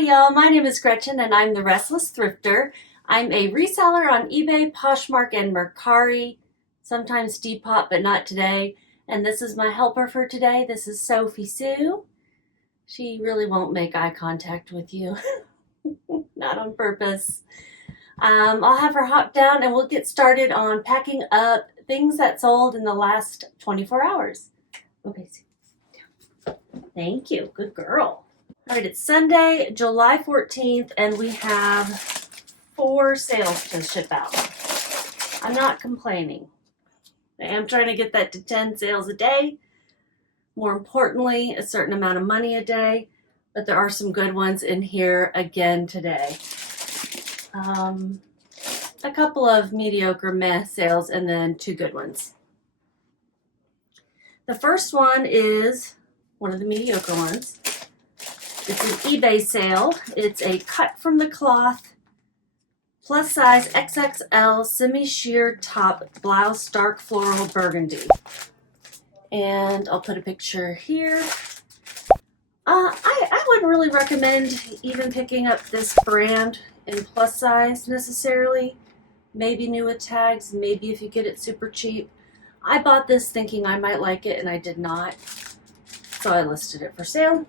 Howdy y'all, my name is Gretchen and I'm the Restless Thrifter. I'm a reseller on eBay, Poshmark, and Mercari, sometimes Depop, but not today. And this is my helper for today. This is Sophie Sue. She really won't make eye contact with you, not on purpose. I'll have her hop down and we'll get started on packing up things that sold in the last 24 hours. Okay, Sue. Thank you, good girl. All right, it's Sunday, July 14th, and we have 4 sales to ship out. I'm not complaining. I am trying to get that to 10 sales a day. More importantly, a certain amount of money a day, but there are some good ones in here again today. A couple of mediocre meh sales and then 2 good ones. The first one is one of the mediocre ones. It's an eBay sale. It's a cut from the cloth, plus size XXL semi-sheer top blouse, dark floral burgundy. And I'll put a picture here. I wouldn't really recommend even picking up this brand in plus size necessarily. Maybe new with tags, maybe if you get it super cheap. I bought this thinking I might like it and I did not. So I listed it for sale.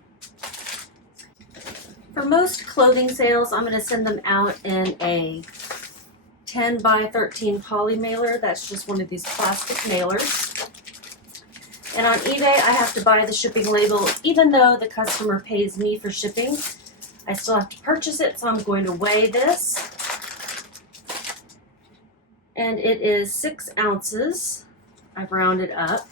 For most clothing sales, I'm going to send them out in a 10 by 13 poly mailer. That's just one of these plastic mailers. And on eBay, I have to buy the shipping label. Even though the customer pays me for shipping, I still have to purchase it, so I'm going to weigh this. And it is 6 ounces. I've rounded up.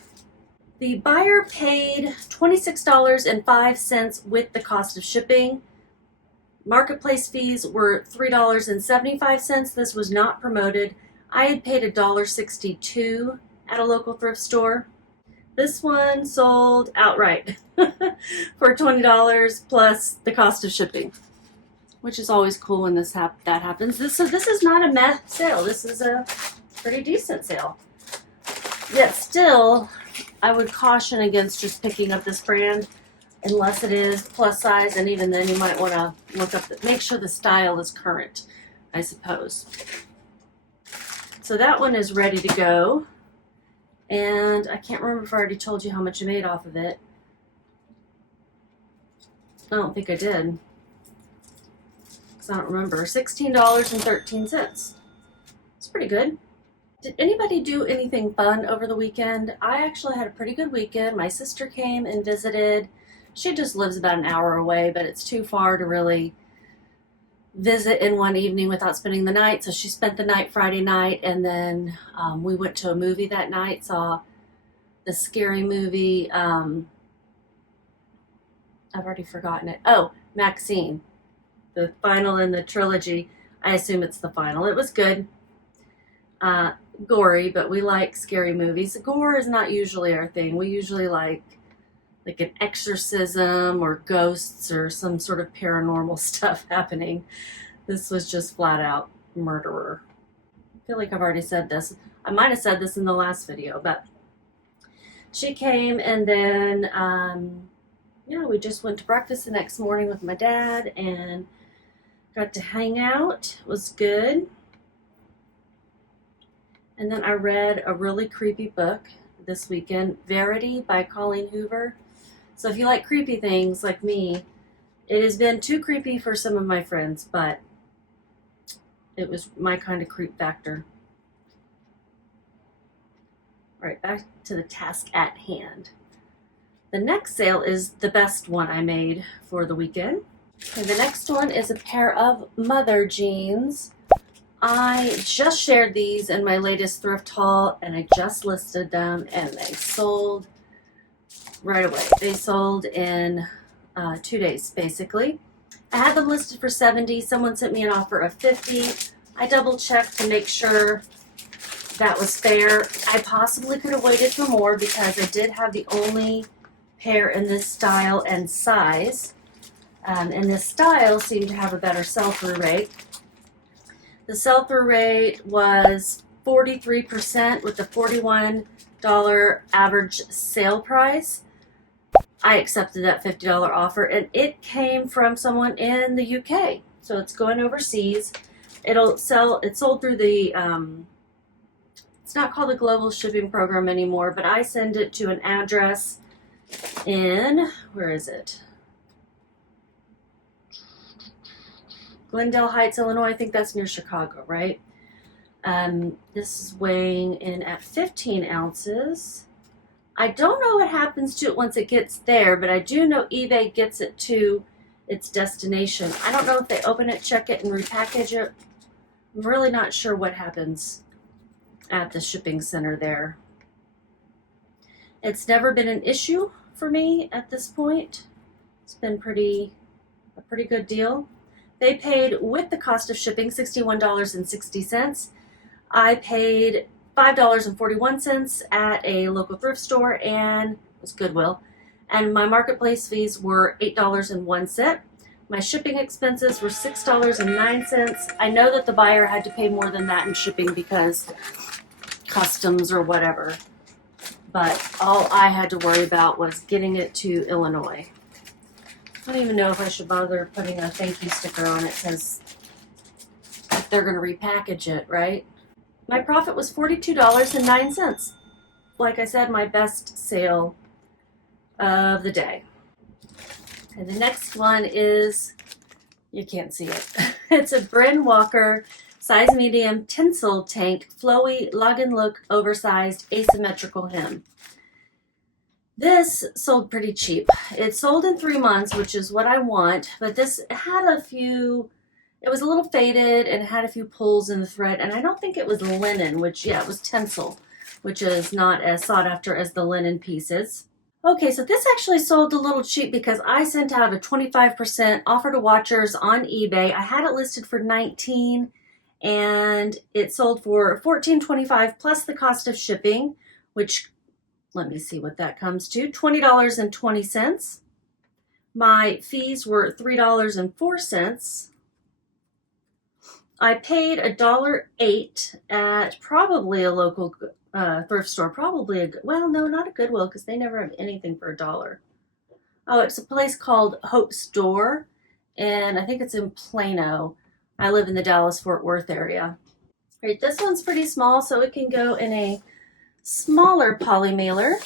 The buyer paid $26.05 with the cost of shipping. Marketplace fees were $3.75. This was not promoted. I had paid $1.62 at a local thrift store. This one sold outright for $20 plus the cost of shipping, which is always cool when that happens. This is not a meh sale. This is a pretty decent sale. Yet still, I would caution against just picking up this brand unless it is plus size, and even then you might want to look up, make sure the style is current, I suppose. So that one is ready to go. And I can't remember if I already told you how much I made off of it. I don't think I did, because I don't remember. $16.13. It's pretty good. Did anybody do anything fun over the weekend? I actually had a pretty good weekend. My sister came and visited. She just lives about an hour away, but it's too far to really visit in one evening without spending the night. So she spent the night Friday night, and then we went to a movie that night, saw the scary movie. I've already forgotten it. Oh, Maxine, the final in the trilogy. I assume it's the final. It was good. Gory, but we like scary movies. Gore is not usually our thing. We usually like an exorcism or ghosts or some sort of paranormal stuff happening. This was just flat out murderer. I feel like I've already said this. I might have said this in the last video, but she came, and then we just went to breakfast the next morning with my dad and got to hang out. It was good. And then I read a really creepy book this weekend, Verity by Colleen Hoover. So if you like creepy things like me, it has been too creepy for some of my friends, but it was my kind of creep factor. All right, back to the task at hand. The next sale is the best one I made for the weekend. Okay, the next one is a pair of mother jeans. I just shared these in my latest thrift haul, and I just listed them, and they sold right away. They sold in 2 days, basically. I had them listed for $70. Someone sent me an offer of $50. I double checked to make sure that was fair. I possibly could have waited for more because I did have the only pair in this style and size. And this style seemed to have a better sell-through rate. The sell-through rate was 43% with the $41 average sale price. I accepted that $50 offer, and it came from someone in the UK. So it's going overseas. It's sold through the, it's not called the Global Shipping Program anymore, but I send it to an address in, where is it? Glendale Heights, Illinois. I think that's near Chicago, right? This is weighing in at 15 ounces. I don't know what happens to it once it gets there, but I do know eBay gets it to its destination. I don't know if they open it, check it, and repackage it. I'm really not sure what happens at the shipping center there. It's never been an issue for me at this point. It's been a pretty good deal. They paid, with the cost of shipping, $61.60. I paid $5.41 at a local thrift store, and it was Goodwill. And my marketplace fees were $8.01. My shipping expenses were $6.09. I know that the buyer had to pay more than that in shipping because customs or whatever. But all I had to worry about was getting it to Illinois. I don't even know if I should bother putting a thank you sticker on it, because if they're going to repackage it, right? My profit was $42.09. Like I said, my best sale of the day. And the next one is, you can't see it. It's a Bryn Walker size medium tinsel tank flowy Lagenlook oversized asymmetrical hem. This sold pretty cheap. It sold in 3 months, which is what I want, but this had a few, it was a little faded and had a few pulls in the thread, and I don't think it was linen, which, yeah, it was tinsel, which is not as sought after as the linen pieces. Okay, so this actually sold a little cheap because I sent out a 25% offer to watchers on eBay. I had it listed for $19, and it sold for $14.25 plus the cost of shipping, which, let me see what that comes to, $20.20. My fees were $3.04. I paid $1.08 at probably a local thrift store, probably well, no, not a Goodwill, because they never have anything for $1. Oh, it's a place called Hope Store, and I think it's in Plano. I live in the Dallas-Fort Worth area. Right, this one's pretty small, so it can go in a smaller poly mailer.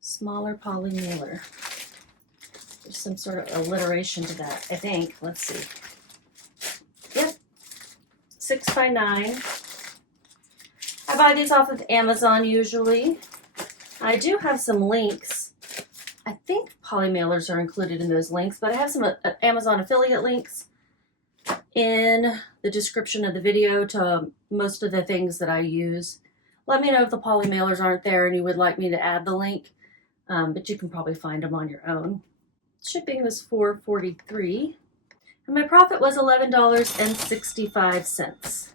Smaller poly mailer. There's some sort of alliteration to that, I think. Let's see. Yep. 6x9. I buy these off of Amazon usually. I do have some links. I think poly mailers are included in those links, but I have some Amazon affiliate links in the description of the video to most of the things that I use. Let me know if the poly mailers aren't there and you would like me to add the link, but you can probably find them on your own. Shipping was $4.43, and my profit was $11.65. Let's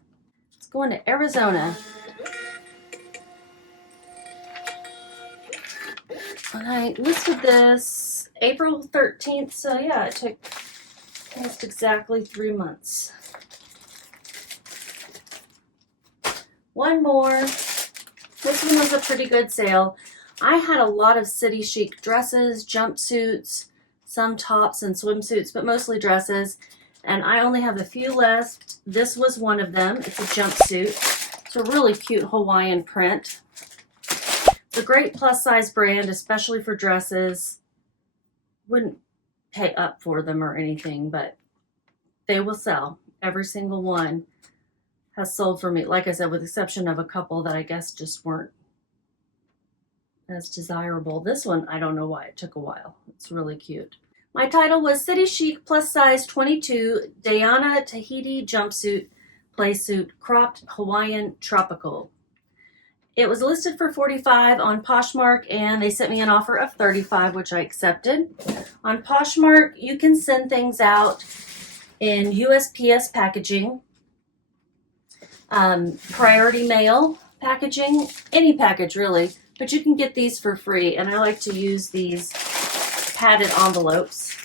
go into Arizona. And I listed this April 13th, so yeah, it took almost exactly 3 months. One more. This one was a pretty good sale. I had a lot of city chic dresses, jumpsuits, some tops and swimsuits, but mostly dresses, and I only have a few left. This was one of them. It's a jumpsuit. It's a really cute Hawaiian print. It's a great plus size brand, especially for dresses. Wouldn't pay up for them or anything, but they will sell. Every single one has sold for me, like I said, with the exception of a couple that I guess just weren't as desirable. This one, I don't know why it took a while. It's really cute. My title was City Chic Plus Size 22 Diana Tahiti Jumpsuit Playsuit Cropped Hawaiian Tropical. It was listed for $45 on Poshmark, and they sent me an offer of $35, which I accepted. On Poshmark, you can send things out in USPS packaging, priority mail packaging, any package really, but you can get these for free, and I like to use these padded envelopes.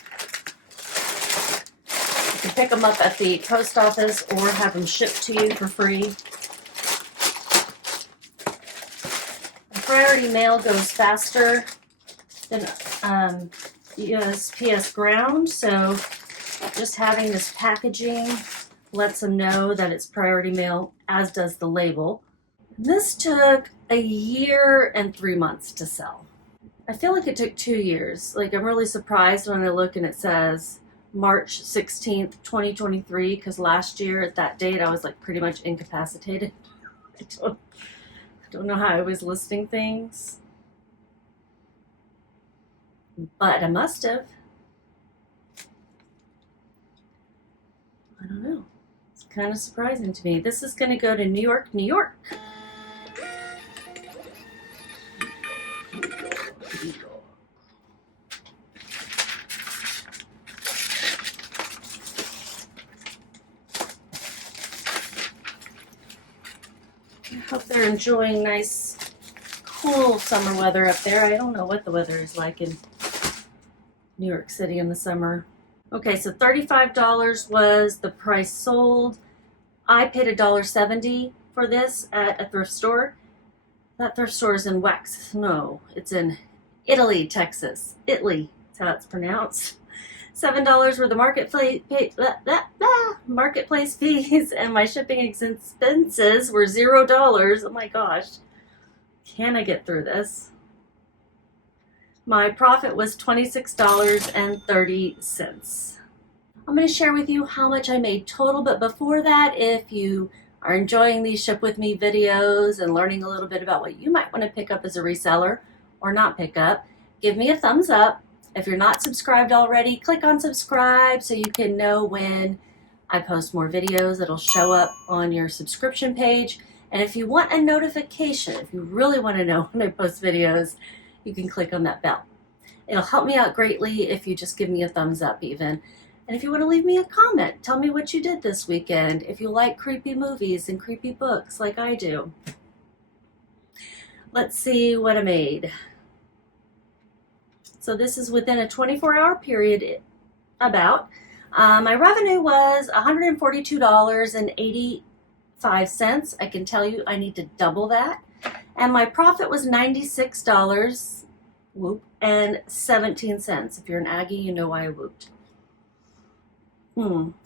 You can pick them up at the post office or have them shipped to you for free. Priority mail goes faster Then USPS ground, so just having this packaging lets them know that it's priority mail, as does the label. This took a year and 3 months to sell. I feel like it took 2 years. Like, I'm really surprised when I look and it says March 16th, 2023, because last year at that date I was like pretty much incapacitated. I don't know how I was listing things, but I must have. I don't know. It's kind of surprising to me. This is going to go to New York, New York. I hope they're enjoying nice, cool summer weather up there. I don't know what the weather is like in New York City in the summer. Okay, so $35 was the price sold. I paid $1.70 for this at a thrift store. That thrift store is in no, it's in Italy, Texas. Italy, that's how it's pronounced. $7 were the marketplace fees, and my shipping expenses were $0. Oh my gosh. Can I get through this? My profit was $26.30. I'm going to share with you how much I made total, but before that, if you are enjoying these Ship With Me videos and learning a little bit about what you might want to pick up as a reseller or not pick up, give me a thumbs up. If you're not subscribed already, click on subscribe so you can know when I post more videos. It'll show up on your subscription page. And if you want a notification, if you really want to know when I post videos, you can click on that bell. It'll help me out greatly if you just give me a thumbs up even. And if you want to leave me a comment, tell me what you did this weekend. If you like creepy movies and creepy books like I do. Let's see what I made. So this is within a 24-hour period about. My revenue was $142.85. I can tell you I need to double that. And my profit was $96 and 17 cents. If you're an Aggie, you know why I whooped.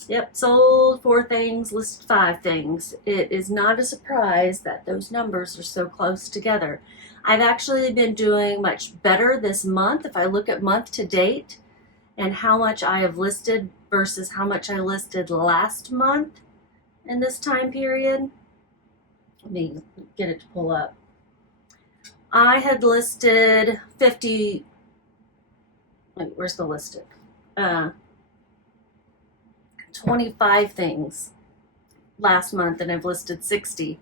Yep, sold 4 things, listed 5 things. It is not a surprise that those numbers are so close together. I've actually been doing much better this month. If I look at month to date and how much I have listed versus how much I listed last month in this time period. Let me get it to pull up. I had listed 50, wait, where's the listed? 25 things last month, and I've listed 60.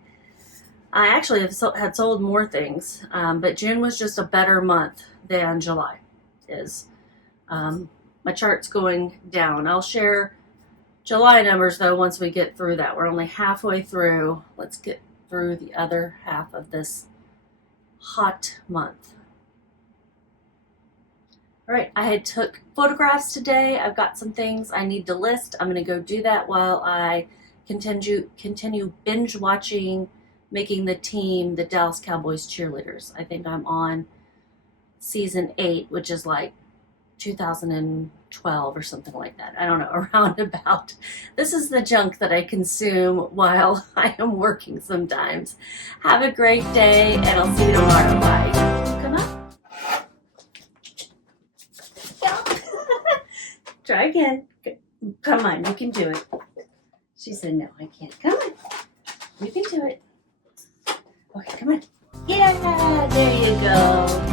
I actually had sold more things, but June was just a better month than July is. My chart's going down. I'll share July numbers though once we get through that. We're only halfway through. Let's get through the other half of this hot month. All right, I had took photographs today. I've got some things I need to list. I'm going to go do that while I continue binge watching Making the Team, the Dallas Cowboys cheerleaders. I think I'm on season 8, which is like 2012 or something like that. I don't know, around about. This is the junk that I consume while I am working sometimes. Have a great day, and I'll see you tomorrow. Bye. Come on. Try again. Come on, you can do it. She said, no, I can't. Come on. You can do it. Okay, come on. Yeah, there you go.